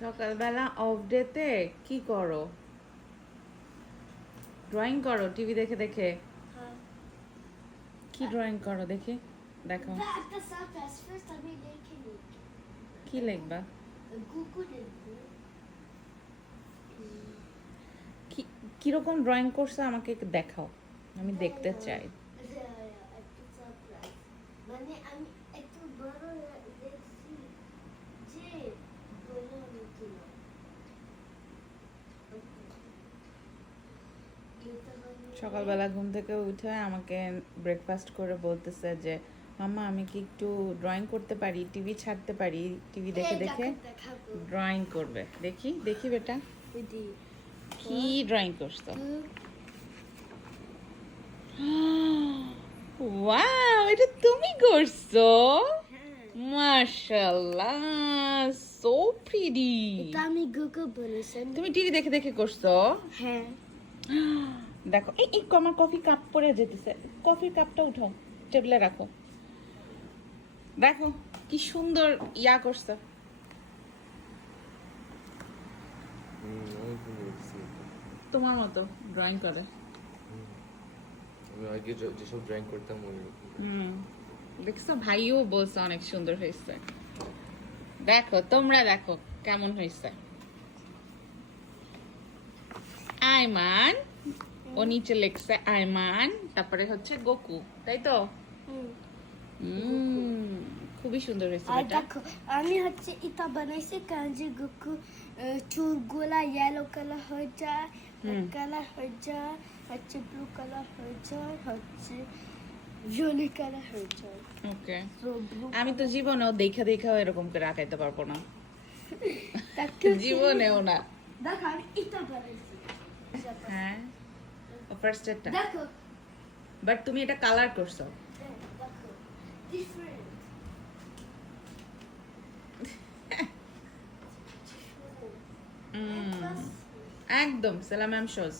সকালবেলা অফ ডেতে কি করো? ড্রয়িং করো টিভি দেখে দেখে? হ্যাঁ। কি ড্রয়িং করো দেখি, দেখো। একটা সারপ্রাইজ ফার্স্ট আমি লিখে নিই। কি লিখবা? গুগলে কি কিরকম ড্রয়িং করছো আমাকে একটু দেখাও, আমি দেখতে চাই। একটা সারপ্রাইজ মানে আমি একটু বড় দেখছি যে বলে নিতে না। সকালবেলা ঘুম থেকে উঠে আমাকে ব্রেকফাস্ট করে বলতেছে যে মাম্মা আমি কি একটু ড্রয়িং করতে পারি, টিভি ছাড়তে পারি, টিভি দেখে দেখে ড্রয়িং করবে। দেখি দেখি বেটা, কি ড্রয়িং করছো? ওয়াও, এটা তুমি করছো? মাশাআল্লাহ, সো প্রিটি। এটা আমি গুগল বলেছেন। তুমি টিভি দেখে দেখে করছো? হ্যাঁ। দেখো এই এই আমার কফি কাপ পড়ে যেতেছে, কফির কাপটা উঠাও, টেবিলে রাখো। দেখো কি সুন্দর ইয়া করছে। তোমার মতো ড্রয়িং করে। আমি আগে যেসব ড্রয়িং করতাম ওই দেখছো, ভাইও বলছে অনেক সুন্দর হয়েছে। দেখো তোমরা দেখো কেমন হয়েছে। আয়মান, ও নিচে লেখছে আয়মান, তারপরে হচ্ছে গোকু, তাই তো? খুবই সুন্দর হয়েছে আর এটা। দেখো আমি হচ্ছে এটা বানাইছি কারণ যে গুকু চুলগুলা ইয়েলো কালার হয়ে যায়, রেড কালার হয়ে যায়, হচ্ছে ব্লু কালার হয়ে যায়, হচ্ছে ভিওলেট কালার হয়ে যায়। ওকে, So, blue আমি তো জীবনেও দেখা দেখাও এরকম করে আঁকাইতে পারবো না, দেখো জীবনেও না। দেখো আমি এটা বানাইছি। হ্যাঁ, ফার্স্ট এটা, দেখো বাট তুমি এটা কালার করছো। দেখো ডিফারেন্ট। একদম সেলা ম্যাম শোজ।